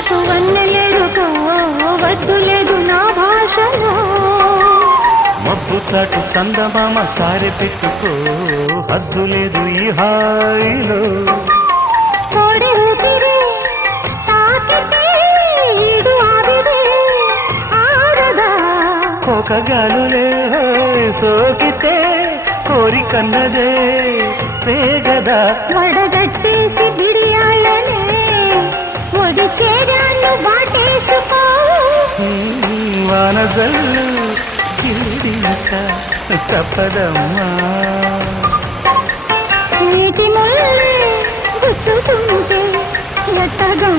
చాటు వన్నెలేరుకో వద్దు లేదు నా భాషలో మబ్బు చాటు చందమామ సారె పెట్టుకో హద్దు లేదు ఈ హాయిలో కోడి ఊపిరి తాకితే ఈడు ఆవిరి ఆరదా ఒక గాలులే సోకితే కోరికన్నదే పేగదా వడగట్టేసి బిడియాలనే ఒడి చేరాను వాటేసుకో వానజల్లు కిందిక తప్పదమ్మా నీటి ముల్లే గుచ్చుతుంటే ఎట్టగా